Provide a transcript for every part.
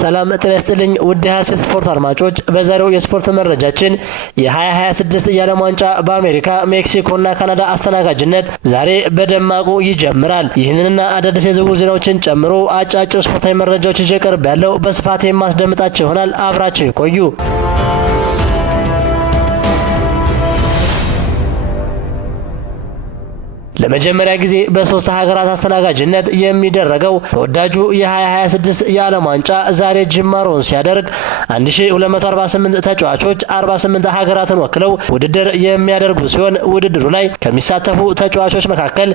ሰላም ጤና ይስጥልኝ ውድ ሀሲስ ስፖርት አድማጮች፣ በዛሬው የስፖርት መረጃችን የ2026 የዓለም ዋንጫ በአሜሪካ ሜክሲኮና ካናዳ አስተናጋጅነት ዛሬ በደማቁ ይጀምራል። ይህንንና አዳዲስ የዝውውር ዜናዎችን ጨምሮ አጫጭር ስፖርታዊ መረጃዎች ይዤ ቀርቤያለሁ። በስፋት የማስደምጣቸው ይሆናል። አብራችሁ ይቆዩ። ለመጀመሪያ ጊዜ በሶስት ሀገራት አስተናጋጅነት የሚደረገው ተወዳጁ የ2026 የዓለም ዋንጫ ዛሬ ጅማሮን ሲያደርግ 1248 ተጫዋቾች 48 ሀገራትን ወክለው ውድድር የሚያደርጉ ሲሆን ውድድሩ ላይ ከሚሳተፉ ተጫዋቾች መካከል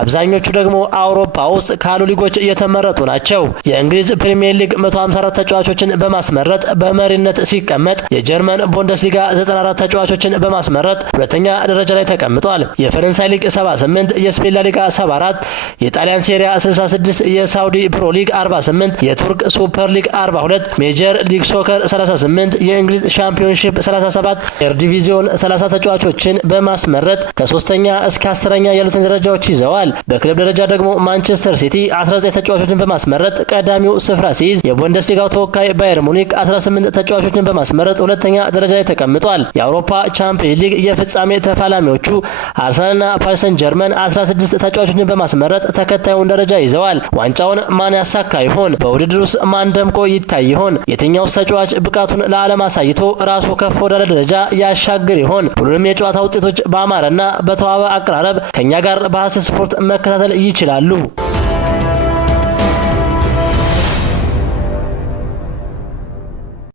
አብዛኞቹ ደግሞ አውሮፓ ውስጥ ካሉ ሊጎች የተመረጡ ናቸው። የእንግሊዝ ፕሪሚየር ሊግ 154 ተጫዋቾችን በማስመረጥ በመሪነት ሲቀመጥ፣ የጀርመን ቡንደስሊጋ 94 ተጫዋቾችን በማስመረጥ ሁለተኛ ደረጃ ላይ ተቀምጧል። የፈረንሳይ ሊግ 78፣ የስፔን ላሊጋ 74፣ የጣሊያን ሴሪያ 66፣ የሳውዲ ፕሮ ሊግ 48፣ የቱርክ ሱፐር ሊግ 42፣ ሜጀር ሊግ ሶከር 38፣ የእንግሊዝ ሻምፒዮንሺፕ 37፣ ኤር ዲቪዚዮን 30 ተጫዋቾችን በማስመረጥ ከ3ኛ እስከ 10ኛ ያሉትን ደረጃዎች ይዘዋል። በክለብ ደረጃ ደግሞ ማንቸስተር ሲቲ 19 ተጫዋቾችን በማስመረጥ ቀዳሚው ስፍራ ሲይዝ፣ የቡንደስሊጋው ተወካይ ባየር ሙኒክ 18 ተጫዋቾችን በማስመረጥ ሁለተኛ ደረጃ ላይ ተቀምጧል። የአውሮፓ ቻምፒየንስ ሊግ የፍጻሜ ተፋላሚዎቹ አርሰናልና ፓሪስ ሰን ጀርመን 16 ተጫዋቾችን በማስመረጥ ተከታዩን ደረጃ ይዘዋል። ዋንጫውን ማን ያሳካ ይሆን? በውድድር ውስጥ ማን ደምቆ ይታይ ይሆን? የትኛው ተጫዋች ብቃቱን ለዓለም አሳይቶ ራሱ ከፍ ወዳለ ደረጃ ያሻግር ይሆን? ሁሉንም የጨዋታ ውጤቶች በአማረና በተዋበ አቀራረብ ከኛ ጋር በሀሲስ ስፖርት መከታተል ይችላሉ።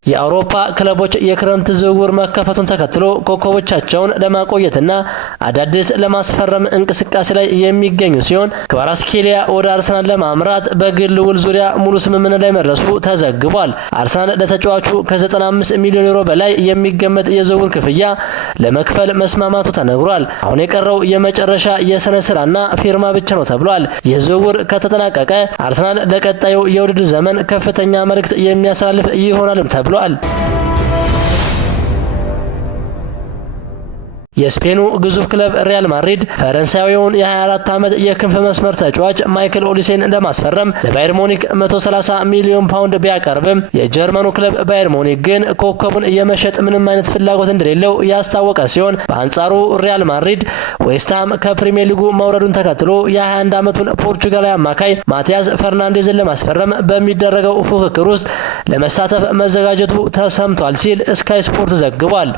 የአውሮፓ ክለቦች የክረምት ዝውውር መከፈቱን ተከትሎ ኮከቦቻቸውን ለማቆየትና አዳዲስ ለማስፈረም እንቅስቃሴ ላይ የሚገኙ ሲሆን ክቫራትስኬሊያ ወደ አርሰናል ለማምራት በግል ውል ዙሪያ ሙሉ ስምምነት ላይ መድረሱ ተዘግቧል። አርሰናል ለተጫዋቹ ከ95 ሚሊዮን ዩሮ በላይ የሚገመት የዝውውር ክፍያ ለመክፈል መስማማቱ ተነግሯል። አሁን የቀረው የመጨረሻ የሰነ ስራና ፊርማ ብቻ ነው ተብሏል። ይህ ዝውውር ከተጠናቀቀ አርሰናል ለቀጣዩ የውድድር ዘመን ከፍተኛ መልእክት የሚያስተላልፍ ይሆናልም ተብሏል። የስፔኑ ግዙፍ ክለብ ሪያል ማድሪድ ፈረንሳዊውን የ24 ዓመት የክንፍ መስመር ተጫዋች ማይክል ኦሊሴን ለማስፈረም ለባየር ሙኒክ 130 ሚሊዮን ፓውንድ ቢያቀርብም የጀርመኑ ክለብ ባየር ሙኒክ ግን ኮከቡን የመሸጥ ምንም አይነት ፍላጎት እንደሌለው ያስታወቀ ሲሆን፣ በአንጻሩ ሪያል ማድሪድ ዌስትሃም ከፕሪሚየር ሊጉ መውረዱን ተከትሎ የ21 ዓመቱን ፖርቹጋላዊ አማካይ ማቲያስ ፈርናንዴዝን ለማስፈረም በሚደረገው ፉክክር ውስጥ ለመሳተፍ መዘጋጀቱ ተሰምቷል ሲል ስካይ ስፖርት ዘግቧል።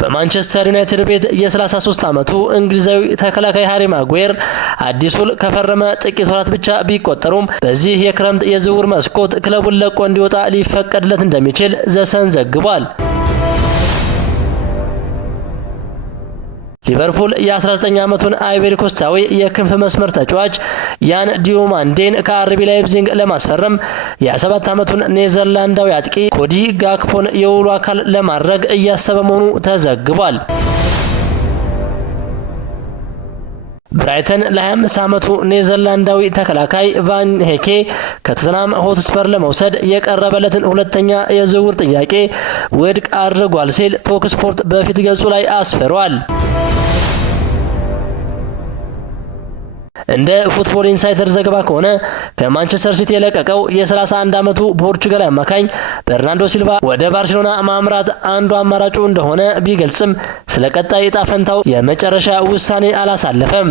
በማንቸስተር ዩናይትድ ቤት የ33 ዓመቱ እንግሊዛዊ ተከላካይ ሃሪ ማጓየር አዲስ ውል ከፈረመ ጥቂት ወራት ብቻ ቢቆጠሩም በዚህ የክረምት የዝውውር መስኮት ክለቡን ለቆ እንዲወጣ ሊፈቀድለት እንደሚችል ዘሰን ዘግቧል። ሊቨርፑል የ19 ዓመቱን አይቬሪ ኮስታዊ የክንፍ መስመር ተጫዋች ያን ዲዮማንዴን ከአርቢ ላይፕዚግ ለማስፈረም የ27 ዓመቱን ኔዘርላንዳዊ አጥቂ ኮዲ ጋክፖን የውሉ አካል ለማድረግ እያሰበ መሆኑ ተዘግቧል። ብራይተን ለ25 ዓመቱ ኔዘርላንዳዊ ተከላካይ ቫን ሄኬ ከቶተንሃም ሆትስፐር ለመውሰድ የቀረበለትን ሁለተኛ የዝውውር ጥያቄ ውድቅ አድርጓል ሲል ቶክ ስፖርት በፊት ገጹ ላይ አስፍሯል። እንደ ፉትቦል ኢንሳይደር ዘገባ ከሆነ ከማንቸስተር ሲቲ የለቀቀው የ31 ዓመቱ ፖርቹጋላዊ አማካኝ በርናንዶ ሲልቫ ወደ ባርሴሎና ማምራት አንዱ አማራጩ እንደሆነ ቢገልጽም ስለ ቀጣይ ዕጣ ፈንታው የመጨረሻ ውሳኔ አላሳለፈም።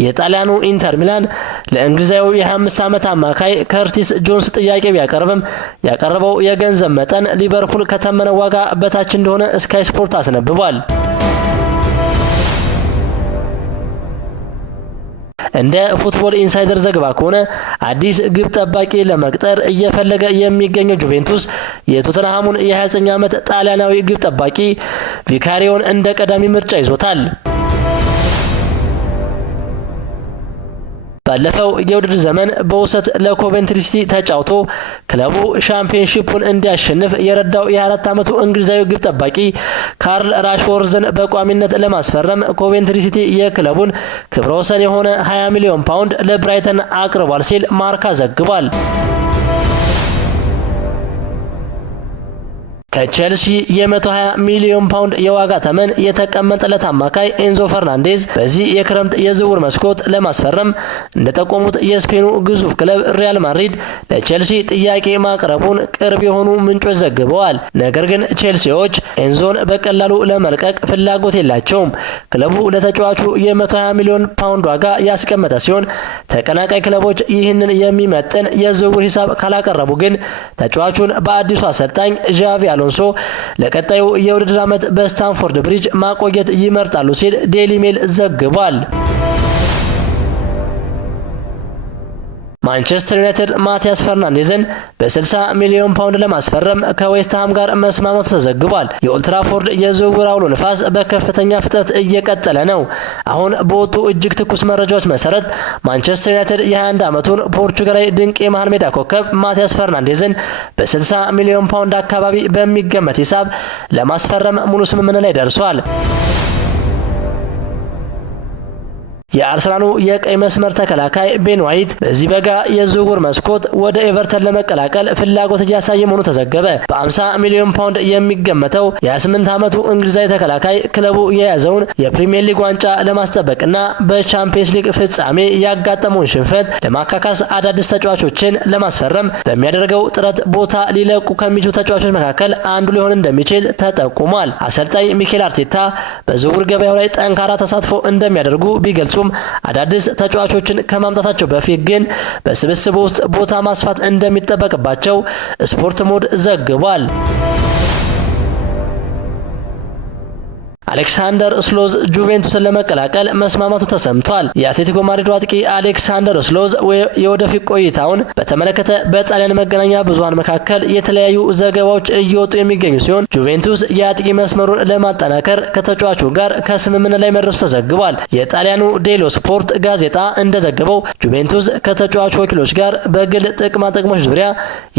የጣሊያኑ ኢንተር ሚላን ለእንግሊዛዊ የ25 ዓመት አማካይ ከርቲስ ጆንስ ጥያቄ ቢያቀርብም ያቀረበው የገንዘብ መጠን ሊቨርፑል ከተመነው ዋጋ በታች እንደሆነ ስካይ ስፖርት አስነብቧል። እንደ ፉትቦል ኢንሳይደር ዘገባ ከሆነ አዲስ ግብ ጠባቂ ለመቅጠር እየፈለገ የሚገኘው ጁቬንቱስ የቶተንሃሙን የ29 ዓመት ጣሊያናዊ ግብ ጠባቂ ቪካሪዮን እንደ ቀዳሚ ምርጫ ይዞታል። ባለፈው የውድድር ዘመን በውሰት ለኮቬንትሪ ሲቲ ተጫውቶ ክለቡ ሻምፒዮንሺፑን እንዲያሸንፍ የረዳው የ24 ዓመቱ እንግሊዛዊ ግብ ጠባቂ ካርል ራሽፎርድን በቋሚነት ለማስፈረም ኮቬንትሪ ሲቲ የክለቡን ክብረ ወሰን የሆነ 20 ሚሊዮን ፓውንድ ለብራይተን አቅርቧል ሲል ማርካ ዘግቧል። ከቼልሲ የ120 ሚሊዮን ፓውንድ የዋጋ ተመን የተቀመጠለት አማካይ ኤንዞ ፈርናንዴዝ በዚህ የክረምት የዝውውር መስኮት ለማስፈረም እንደጠቆሙት የስፔኑ ግዙፍ ክለብ ሪያል ማድሪድ ለቼልሲ ጥያቄ ማቅረቡን ቅርብ የሆኑ ምንጮች ዘግበዋል። ነገር ግን ቼልሲዎች ኤንዞን በቀላሉ ለመልቀቅ ፍላጎት የላቸውም። ክለቡ ለተጫዋቹ የ120 ሚሊዮን ፓውንድ ዋጋ ያስቀመጠ ሲሆን ተቀናቃይ ክለቦች ይህንን የሚመጥን የዝውውር ሂሳብ ካላቀረቡ ግን ተጫዋቹን በአዲሱ አሰልጣኝ ዣቪ አሎንሶ ለቀጣዩ የውድድር ዓመት በስታንፎርድ ብሪጅ ማቆየት ይመርጣሉ ሲል ዴይሊ ሜል ዘግቧል። ማንቸስተር ዩናይትድ ማቲያስ ፈርናንዴዝን በ60 ሚሊዮን ፓውንድ ለማስፈረም ከዌስትሃም ጋር መስማማቱ ተዘግቧል። የኦልትራፎርድ የዝውውር አውሎ ንፋስ በከፍተኛ ፍጥነት እየቀጠለ ነው። አሁን በወጡ እጅግ ትኩስ መረጃዎች መሰረት ማንቸስተር ዩናይትድ የ21 ዓመቱን ፖርቹጋላዊ ድንቅ የመሃል ሜዳ ኮከብ ማቲያስ ፈርናንዴዝን በ60 ሚሊዮን ፓውንድ አካባቢ በሚገመት ሂሳብ ለማስፈረም ሙሉ ስምምነት ላይ ደርሷል። የአርሰናሉ የቀይ መስመር ተከላካይ ቤን ዋይት በዚህ በጋ የዝውውር መስኮት ወደ ኤቨርተን ለመቀላቀል ፍላጎት እያሳየ መሆኑ ተዘገበ። በ50 ሚሊዮን ፓውንድ የሚገመተው የ28 ዓመቱ እንግሊዛዊ ተከላካይ ክለቡ የያዘውን የፕሪሚየር ሊግ ዋንጫ ለማስጠበቅና በቻምፒየንስ ሊግ ፍጻሜ ያጋጠመውን ሽንፈት ለማካካስ አዳዲስ ተጫዋቾችን ለማስፈረም በሚያደርገው ጥረት ቦታ ሊለቁ ከሚችሉ ተጫዋቾች መካከል አንዱ ሊሆን እንደሚችል ተጠቁሟል። አሰልጣኝ ሚኬል አርቴታ በዝውውር ገበያው ላይ ጠንካራ ተሳትፎ እንደሚያደርጉ ቢገልጹ አዳዲስ ተጫዋቾችን ከማምጣታቸው በፊት ግን በስብስቡ ውስጥ ቦታ ማስፋት እንደሚጠበቅባቸው ስፖርት ሞድ ዘግቧል። አሌክሳንደር ስሎዝ ጁቬንቱስን ለመቀላቀል መስማማቱ ተሰምቷል። የአትሌቲኮ ማድሪድ አጥቂ አሌክሳንደር ስሎዝ የወደፊት ቆይታውን በተመለከተ በጣሊያን መገናኛ ብዙሃን መካከል የተለያዩ ዘገባዎች እየወጡ የሚገኙ ሲሆን ጁቬንቱስ የአጥቂ መስመሩን ለማጠናከር ከተጫዋቹ ጋር ከስምምነት ላይ መድረሱ ተዘግቧል። የጣሊያኑ ዴሎ ስፖርት ጋዜጣ እንደዘገበው ጁቬንቱስ ከተጫዋቹ ወኪሎች ጋር በግል ጥቅማ ጥቅሞች ዙሪያ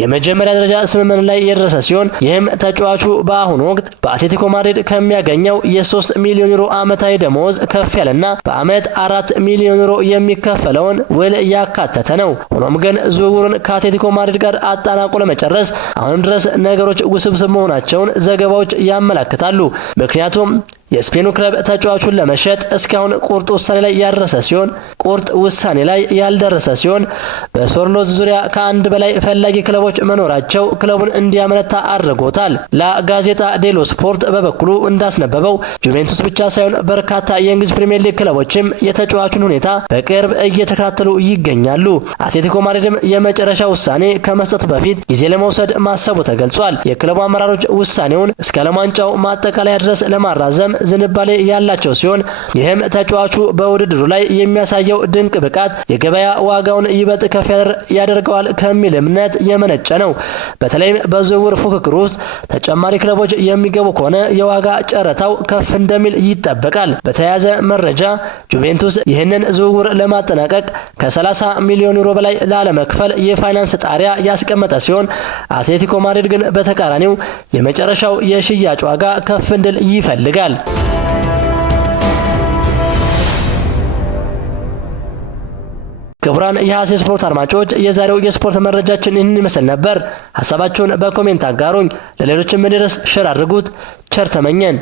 የመጀመሪያ ደረጃ ስምምነት ላይ የደረሰ ሲሆን ይህም ተጫዋቹ በአሁኑ ወቅት በአትሌቲኮ ማድሪድ ከሚያገኘው የ3 ሚሊዮን ዩሮ ዓመታዊ ደሞዝ ከፍ ያለና በዓመት 4 ሚሊዮን ዩሮ የሚከፈለውን ውል ያካተተ ነው። ሆኖም ግን ዝውውሩን ከአትሌቲኮ ማድሪድ ጋር አጣናቆ ለመጨረስ አሁንም ድረስ ነገሮች ውስብስብ መሆናቸውን ዘገባዎች ያመለክታሉ። ምክንያቱም የስፔኑ ክለብ ተጫዋቹን ለመሸጥ እስካሁን ቁርጥ ውሳኔ ላይ ያልደረሰ ሲሆን በሶርሎዝ ዙሪያ ከአንድ በላይ ፈላጊ ክለቦች መኖራቸው ክለቡን እንዲያመነታ አድርጎታል። ላጋዜጣ ዴሎ ስፖርት በበኩሉ እንዳስነበበው ጁቬንቱስ ብቻ ሳይሆን በርካታ የእንግሊዝ ፕሪሚየር ሊግ ክለቦችም የተጫዋቹን ሁኔታ በቅርብ እየተከታተሉ ይገኛሉ። አትሌቲኮ ማድሪድም የመጨረሻ ውሳኔ ከመስጠቱ በፊት ጊዜ ለመውሰድ ማሰቡ ተገልጿል። የክለቡ አመራሮች ውሳኔውን እስከ ዓለም ዋንጫው ማጠቃለያ ድረስ ለማራዘም ዝንባሌ ያላቸው ሲሆን ይህም ተጫዋቹ በውድድሩ ላይ የሚያሳየው ድንቅ ብቃት የገበያ ዋጋውን ይበልጥ ከፍ ያደርገዋል ከሚል እምነት የመነጨ ነው። በተለይም በዝውውር ፉክክር ውስጥ ተጨማሪ ክለቦች የሚገቡ ከሆነ የዋጋ ጨረታው ከፍ እንደሚል ይጠበቃል። በተያያዘ መረጃ ጁቬንቱስ ይህንን ዝውውር ለማጠናቀቅ ከ30 ሚሊዮን ዩሮ በላይ ላለመክፈል የፋይናንስ ጣሪያ ያስቀመጠ ሲሆን አትሌቲኮ ማድሪድ ግን በተቃራኒው የመጨረሻው የሽያጭ ዋጋ ከፍ እንዲል ይፈልጋል። ክቡራን የሐሴ ስፖርት አድማጮች የዛሬው የስፖርት መረጃችን ይህን ይመስል ነበር። ሐሳባችሁን በኮሜንት አጋሩኝ። ለሌሎችም እንዲደርስ ሼር አድርጉት። ቸር ተመኘን።